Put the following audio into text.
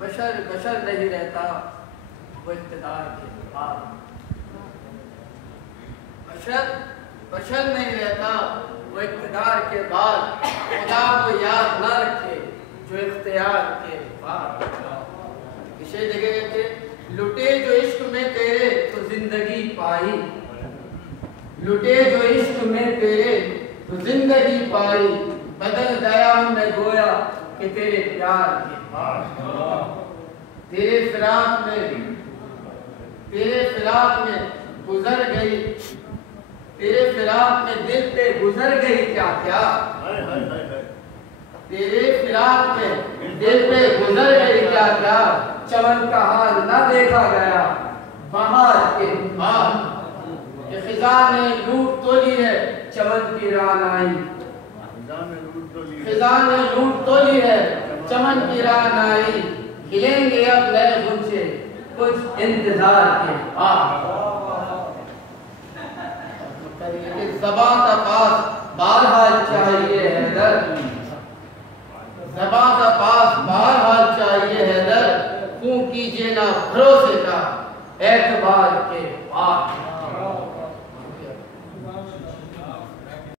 बशर बशर नहीं रहता वो इक़्तिदार के बाद, बशर बशर नहीं रहता वो इक़्तिदार के बाद, खुदा को याद ना रखे जो इख्तियार के बाद। इसे जगह कहते लुटे जो इश्क में तेरे तो जिंदगी पाई, लुटे जो इश्क में तेरे तो जिंदगी पाई, बदल गया हूं मैं गोया कि तेरे प्यार के बाद। तेरे फिराक में गुजर गई, तेरे फिराक में दिल पे गुजर गई क्या क्या, तेरे फिराक में दिल पे गुजर गई क्या क्या, चमन का हाल ना देखा गया बहार के बाद। खिजा ने लूट तो ली है चमन की रान आई, खिजा ने लूट तो ली है चमन की रान आई, खिलेंगे अब नए गुलचे कुछ इंतजार के बाद। ज़बां का पास बहरहाल चाहिए हैदर, ज़बां का पास बहरहाल चाहिए हैदर, खून कीजिए ना भरोसे का एतबार के बाद।